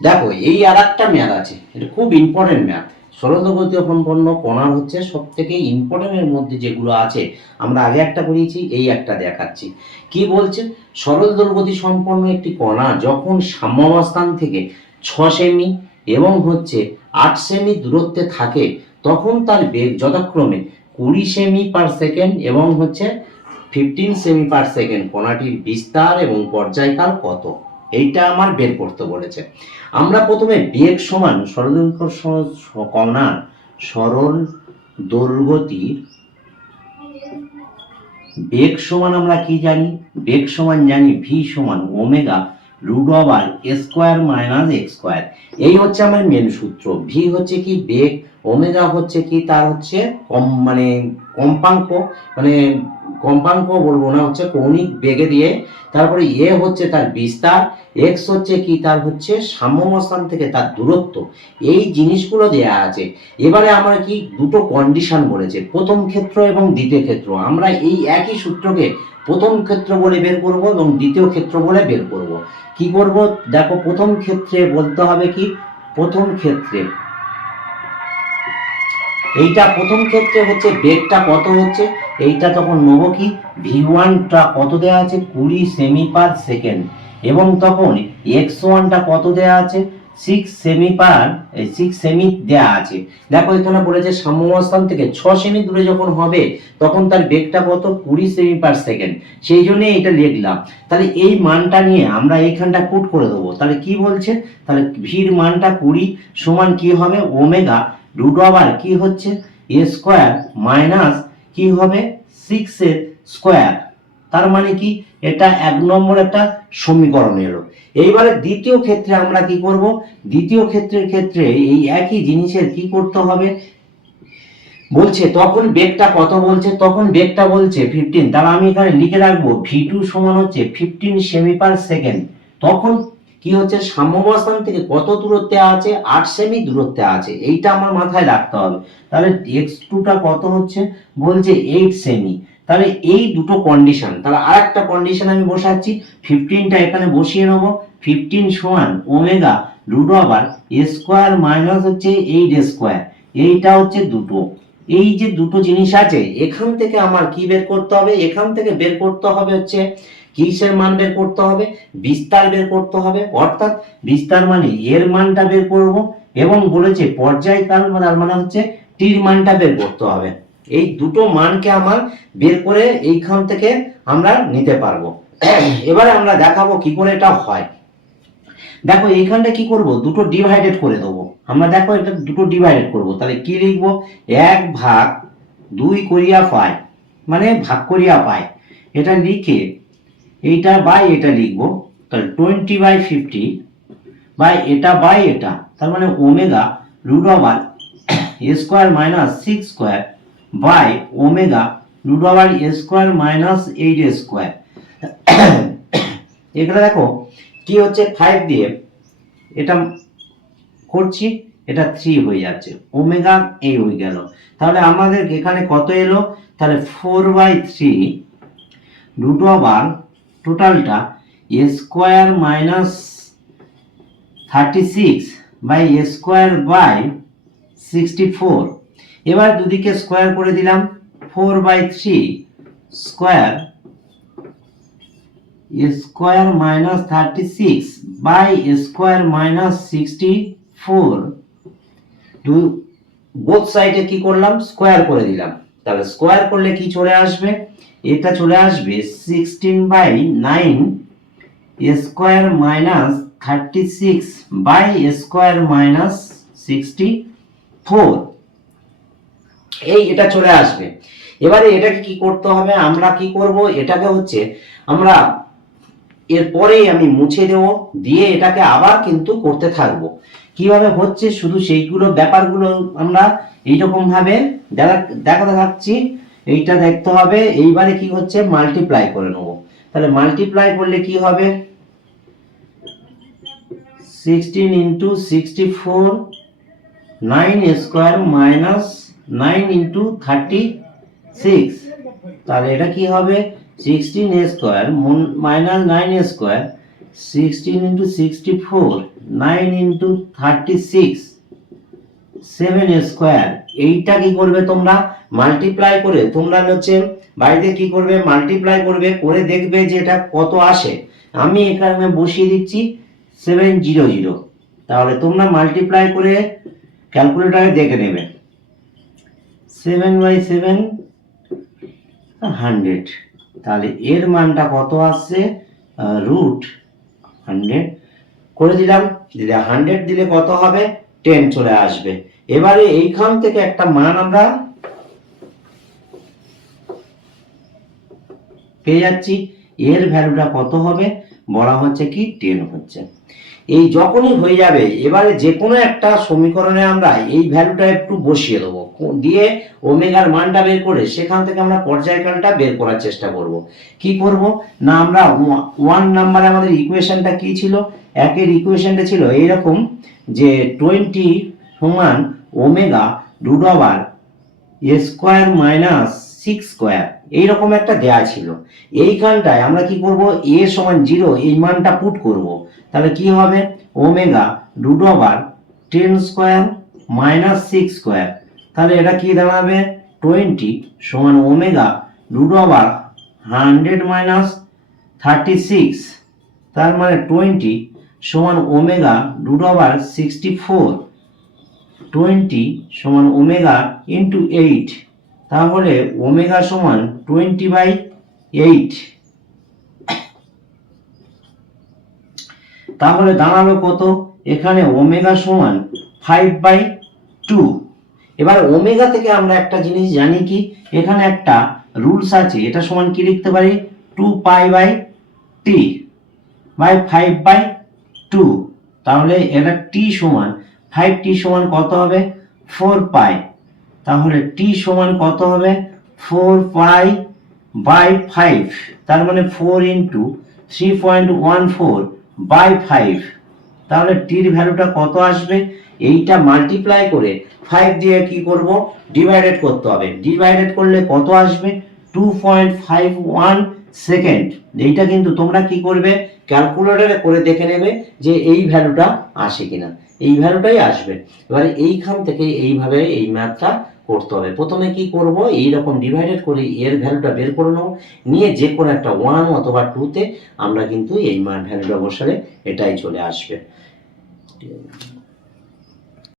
দেখো এই আর একটা ম্যাথ আছে, এটা খুব ইম্পর্টেন্ট ম্যাথ। সরল গতি সম্পন্ন কণার হচ্ছে সব থেকে ইম্পর্টেন্টের মধ্যে যেগুলো আছে, আমরা আগে একটা করিয়েছি, এই একটা দেখাচ্ছি। কি বলছে, সরল দোলগতি সম্পন্ন একটি কণা যখন সাম্যাবস্থান থেকে 6 সেমি এবং হচ্ছে 8 সেমি দূরত্বে থাকে, তখন তার বেগ যথাক্রমে 20 সেমি/সেকেন্ড এবং হচ্ছে 15 সেমি/সেকেন্ড। কণাটির বিস্তার এবং পর্যায়কাল কত, এইটা আমার বের করতে বলেছে। আমরা প্রথমে বেগ সমান কণার সরল দোলগতির বেগ সমান আমরা কি জানি, বেগ সমান জানি ভি সমান omega root over square minus x square. এই হচ্ছে আমার মেন সূত্র। ভি হচ্ছে কি বেগ, ওমেগা হচ্ছে কি তার হচ্ছে কম্পাঙ্ক, মানে কম্পাঙ্ক বলবো না, হচ্ছে কৌণিক বেগে দিয়ে, তারপরে এ হচ্ছে তার বিস্তার, এক্স হচ্ছে কি তার হচ্ছে সাম্যাবস্থান থেকে তার দূরত্ব। এই জিনিসগুলো দেয়া আছে। এবারে আমরা কি দুটো কন্ডিশন বলেছে, প্রথম ক্ষেত্র এবং দ্বিতীয় ক্ষেত্র। আমরা এই একই সূত্রকে প্রথম ক্ষেত্র বলে বের করব এবং দ্বিতীয় ক্ষেত্র বলে বের করব। কি করব দেখো, প্রথম ক্ষেত্রে বলতে হবে কি, প্রথম ক্ষেত্রে এইটা প্রথম ক্ষেত্রে হচ্ছে বেগটা কত হচ্ছে, এইটা তখন নেব কি, v1টা কত দেয়া আছে 20 সেমি/সেকেন্ড, এবং তখন x1টা কত দেয়া আছে 6 সেমি দেয়া আছে। দেখো এখানে বলেছে সাম্যাবস্থান থেকে 6 সেমি দূরে যখন হবে তখন তার বেগটা কত 20 সেমি/সেকেন্ড, সেই জন্য এটা লিখলাম। তাহলে এই মানটা নিয়ে আমরা এইখানটা পুট করে দেবো। তাহলে কি বলছে, তাহলে ভির মানটা 20 সমান কি হবে ওমেগা রুট ওভার কি হচ্ছে এ স্কোয়ার মাইনাস কি হবে 6 এর স্কোয়ার। তার মানে কি, এটা 1 নম্বর একটা সমীকরণ এলো। এইবারে দ্বিতীয় ক্ষেত্রে আমরা কি করব, দ্বিতীয় ক্ষেত্রের ক্ষেত্রে এই একই জিনিসের কি করতে হবে, বলছে তখন বেগটা কত, বলছে তখন বেগটা বলছে 15। তাহলে আমি এখানে লিখে রাখবো v2 সমান হচ্ছে 15 সেমি/সেকেন্ড। তখন কি হচ্ছে সাম্যাবস্থান থেকে কত দূরত্বে আছে, 8 সেমি দূরত্বে আছে, এইটা আমার মাথায় রাখতে হবে। তাহলে x2টা কত হচ্ছে, বলছে 8 সেমি। তাহলে এই দুটো কন্ডিশন, তাহলে আরেকটা কন্ডিশন আমি বসাচ্ছি, 15টা এখানে বসিয়ে নেবো। 15 সমান omega root over a square minus হচ্ছে 8 স্কোয়ার। এইটা হচ্ছে দুটো, এই যে দুটো জিনিস আছে, এখান থেকে আমার কি বের করতে হবে, এখান থেকে বের করতে হবে হচ্ছে কিসের মান বের করতে হবে, বিস্তার বের করতে হবে। অর্থাৎ বিস্তার মানে এর মানটা বের করব, এবং বলেছে পর্যায়কাল তার মানে হচ্ছে টির মানটা বের করতে হবে। এই দুটো মানকে আমার বের করে এইখান থেকে আমরা নিতে পারবো। এবারে আমরা দেখাবো কি করে এটা হয়। দেখো এইখানটা কি করব, দুটো ডিভাইডেড করে দেবো আমরা। দেখো এটা দুটো ডিভাইডেড করব, তাহলে কি লিখবো, 1/2 করিয়া পাই, মানে ভাগ করিয়া পাই, এটা লিখে এইটা বাই এটা লিখবো। তাহলে 20/50 বাই এটা বাই এটা, তার মানে omega root over a square minus 6 square by omega root over a square minus 8 square. এখানে দেখো কি হচ্ছে 5 দিয়ে এটা করছি, এটা 3 হয়ে যাচ্ছে, ওমেগা এই হয়ে গেল। তাহলে আমাদের এখানে কত এলো, তাহলে 4/3 রুট ওভার টোটালটা a square minus 36 by a square by 64। এবার দুদিকে স্কোয়ার করে দিলাম, 4/3 square square minus 36 by square minus 64, both সাইডে কি করলাম স্কোয়ার করে দিলাম। তাহলে স্কোয়ার করলে কি চলে আসবে, এটা চলে আসবে 16/9 square minus 36 by square minus 64, এই এটা চলে আসবে। এবারে এটাকে কি করতে হবে, আমরা কি করব, এটাকে হচ্ছে আমরা এরপরেই আমি মুছে দেব, দিয়ে এটাকে আবার কিন্তু করতে থাকবো। কিভাবে হচ্ছে শুধু সেইগুলো ব্যাপারগুলো আমরা এইরকম ভাবে দেখাতে থাকছি, এইটা দেখতে হবে। এইবারে কি হচ্ছে মাল্টিপ্লাই করে নেব। তাহলে মাল্টিপ্লাই করলে কি হবে, 16 ইন্টু 64 9 স্কোয়ার মাইনাস 9 ইন্টু 36। তাহলে এটা কি হবে 16 square minus 9 square 16 into 64, 9 into 36, 7 square. এইটা কি করবে তোমরা মাল্টিপ্লাই করে, তোমরা হচ্ছে বাড়িতে কি করবে মাল্টিপ্লাই করবে, করে দেখবে যে এটা কত আসে। আমি এখানে বসিয়ে দিচ্ছি 700, তাহলে তোমরা মাল্টিপ্লাই করে ক্যালকুলেটরে দেখে নেবে। 7/7 100, তাহলে এর মানটা কত আসছে √100 করে দিলাম। দিলে 100 দিলে কত হবে 10 চলে আসবে। এবারে এইখান থেকে একটা মান আমরা পেয়ে যাচ্ছি, এর ভ্যালুটা কত হবে বলা হচ্ছে কি 10 হচ্ছে। এই যখনই হয়ে যাবে এবারে যে কোনো একটা সমীকরণে আমরা এই ভ্যালুটা একটু বসিয়ে দেবো, দিয়ে ওমেগার মানটা বের করে সেখান থেকে আমরা পর্যায়কালটা বের করার চেষ্টা করব। কি করব না, আমরা 1 নাম্বারে আমাদের ইকুয়েশনটা কি ছিল, একের ইকুয়েশনটা ছিল এইরকম যে 20 সমান ওমেগা √(² মাইনাস 6²) এইরকম একটা দেয়া ছিল। এইখানটায় আমরা কি করব a সমান 0 এই মানটা পুট করব, তাহলে কি হবে ওমেগা √10² মাইনাস 6², তাহলে এটা কি দাঁড়াবে 20 সমান ওমেগা √100 মাইনাস 36, তার মানে 20 সমান ওমেগা √64, 20 সমান ওমেগা ইন্টু 8, তাহলে ওমেগা সমান 20/8, তাহলে দাঁড়ালো কত এখানে ওমেগা সমান 5/2। এবার ওমেগা থেকে আমরা একটা জিনিস জানি কি, এখানে একটা রুলস আছে, এটা সমান কি লিখতে পারি 2π/t/5/2, তাহলে এটা t সমান 5t সমান কত হবে 4π, তাহলে t সমান কত হবে 4π/5, তার মানে 4 ইন্টু 3.14/5, তাহলে টির ভ্যালুটা কত আসবে, এইটা মাল্টিপ্লাই করে 5 দিয়ে কি করব ডিভাইডেড করতে হবে, ডিভাইডেড করলে কত আসবে 2.51 সেকেন্ড। এইটা কিন্তু তোমরা কি করবে ক্যালকুলেটরে করে দেখে নেবে যে এই ভ্যালুটা আসে কিনা, এই ভ্যালুটাই আসবে। এবারে এইখান থেকে এইভাবে এই ম্যাথটা করতে হবে। প্রথমে কি করব এইরকম ডিভাইডেড করে এর ভ্যালুটা বের করে নেব, নিয়ে যে কোনো একটা 1 অথবা 2 তে আমরা কিন্তু এই মান ভ্যালুটা বসালে এটাই চলে আসবে।